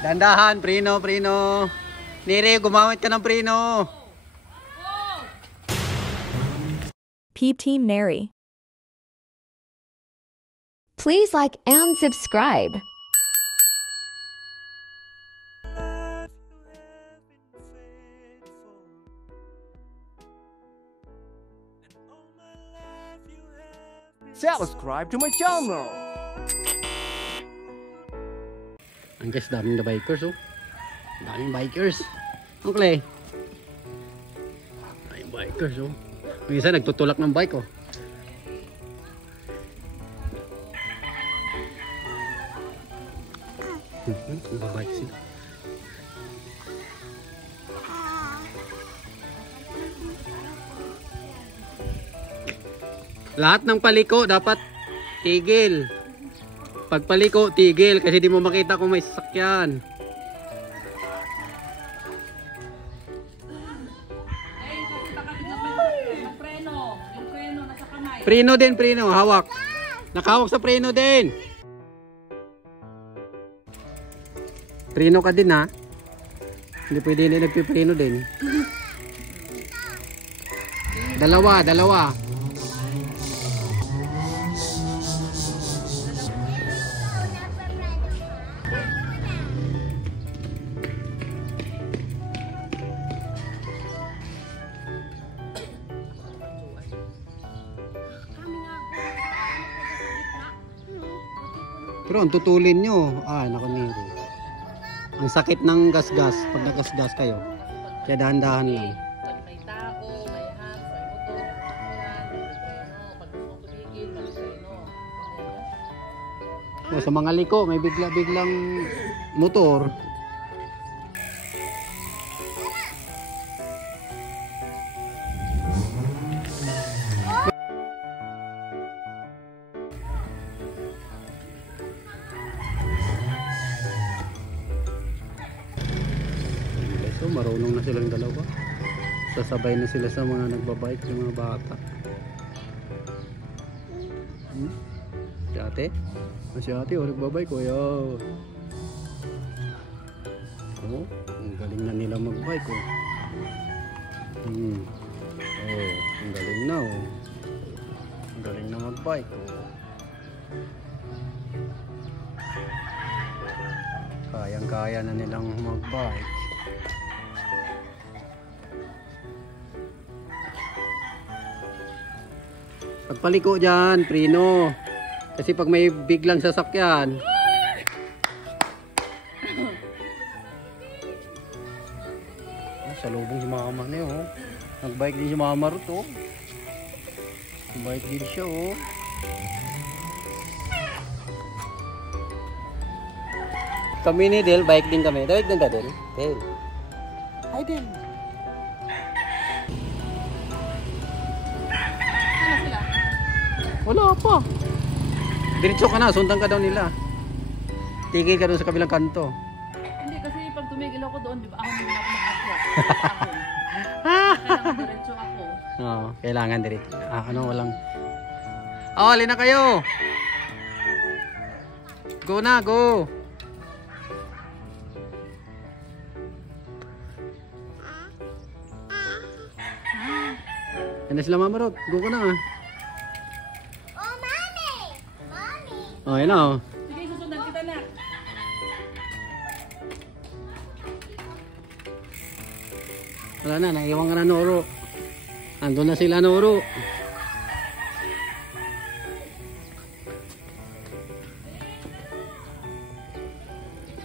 Dandahan, preno, preno. Nere, gumamit ka ng preno. P-Team Neri. Please like and subscribe. Subscribe to my channel. Ang guys, daming na bikers oh. Daming bikers. Okay. Daming bikers oh. Yung isa nagtutulak ng bike oh. Babike sila. Lahat ng paliko dapat tigil. Pag paliko, tigil kasi di mo makita kung may sasakyan. Preno din, preno, hawak. Nakahawak sa preno din. Preno ka din ha. Hindi pwede hindi nagpipreno din. Dalawa, dalawa. Pero ang tutulin nyo, naku Nero. Ang sakit ng gasgas pag nagasgas kayo. Kaya dahan-dahan lang. Pag may tao, may hams, may motor, pag tumigil, mag-preno. Sa mga liko, may biglang motor. So marunong na silang dalawa. Sasabay na sila sa mga nagbabike, yung mga bata. Si ate? Si ate nagbabike o yaw. Oh, ang galing na nila magbike oh. Ang galing na oh. Ang galing na magbike oh. Kayang-kaya na nilang magbike. Pagpaliko dyan, preno. Kasi pag may biglang sasakyan. Sa lubong si mama niya oh. Nagbike din si mama rin oh. Nagbike din siya oh. Kami ni Del, bike din kami. Dawid na Del. Del. Hi Del. Wala pa. Diretso ka na, sundan ka daw nila. Tigil ka doon sa kabilang kanto. Hindi kasi pag tumigil ako doon, di ba ako nila ako makakyat. Kailangan diretso ako. Oo, kailangan diretso. Walang. Alin na kayo. Go na, go. Yan na sila mamarot. Go ka na. Oh, yun na oh. Sige, susundan kita na. Wala na, naiwan ka na Noro. Andun na sila Noro.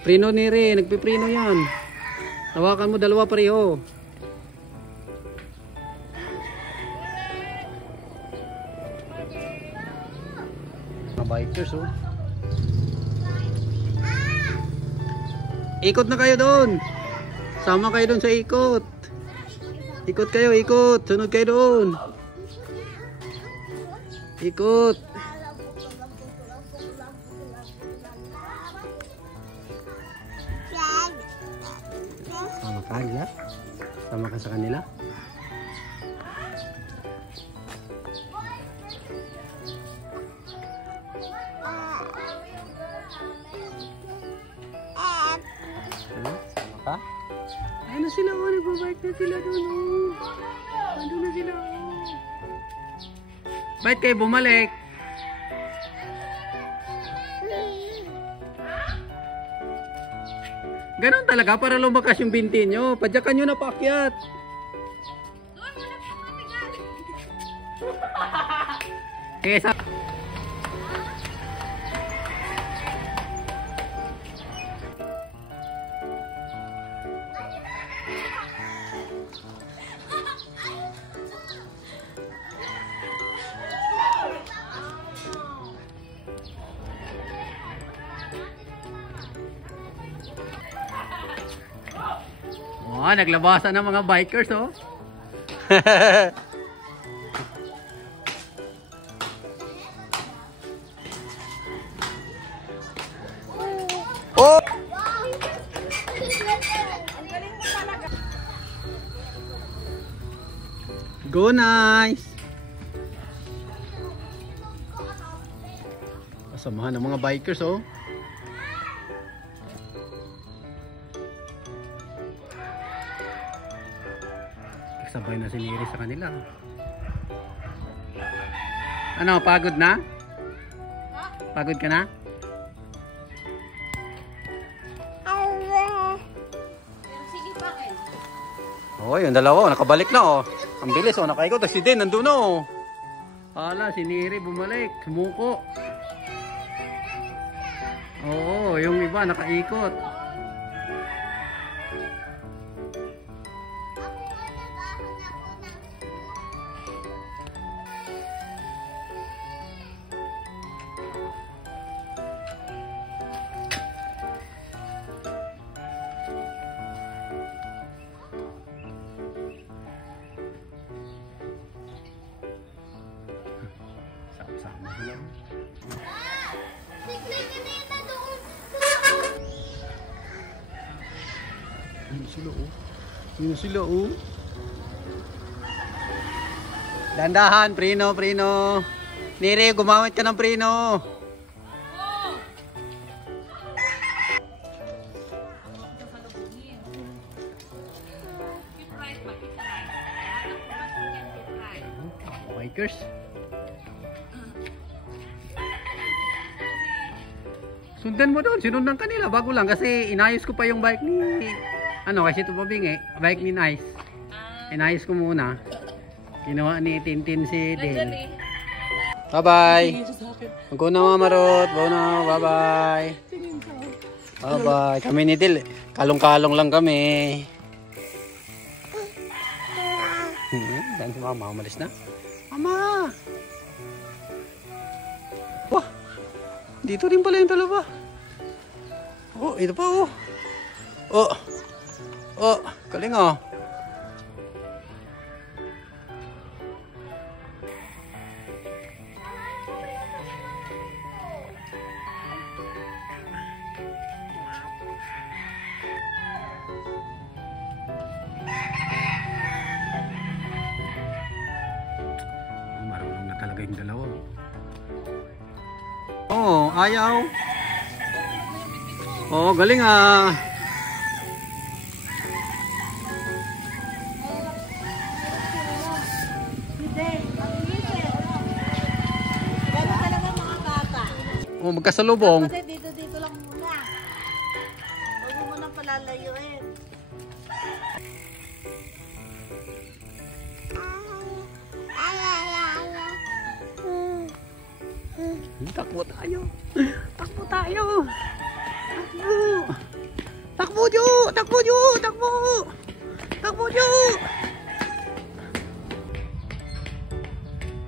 Preno Nere, nagpipreno yan. Hawakan mo dalawa pareho. Bikers oh. Ikot na kayo doon. Sama kayo doon sa ikot. Ikot kayo, ikot. Sunod kayo doon. Ikot. Sama ka nila? Sama ka sa kanila? Ha? Ayun na sila, oh. Nagbabike na sila doon, oh. Nandun na sila, oh. Bakit kayo bumalik? Ganon talaga para lumakas yung binti nyo. Padyakan nyo na paakyat. Kesa. Oh, naglabasan ng mga bikers, oh. Oh! Go, nice! Kasamahan ng mga bikers, oh. Sabay na si Neri sa kanila. Ano, pagod na? Pagod ka na? Oh, yung dalawa, nakabalik na, oh. Ang bilis, oh. Nakaikot. Si Den, nandun na, oh. Hala, si Neri bumalik. Sumuko. Oo, yung iba nakaikot. Sama sila. Ayun sila, oh. Ayun sila, oh. Dandahan, prino, prino. Neri, gumamit ka ng prino. Bikers. Sundan mo doon, sinundan kanila bago lang kasi inayos ko pa yung bike ni kasi ito pabingi, bike ni Nice. Inayos ko muna. Ginawa ni Tintin si Del. Bye bye. Magko na mga marot, bye bye. Bye bye. Kami ni Del, kalong-kalong lang kami. Dan si mama umalis na. Mama. Wah. Dito rin pala yung dalawa. Oh, ito pa, oh. Oh. Oh, galing, oh. Marunong na talaga yung dalawa. Oh, ayaw. Oh, galing, ah. Oh, magkasalubong. Dito lang muna. Huwag mo munang palalayuin. Takbo tayo. Takbo tayo. Takbo. Takbo, Jo. Takbo, Jo. Takbo. Takbo, Jo.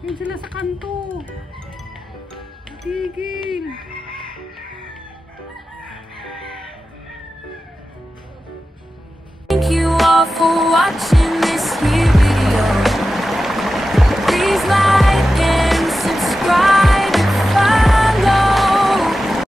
Yan sila sa kanto. Tigil. Thank you all for watching.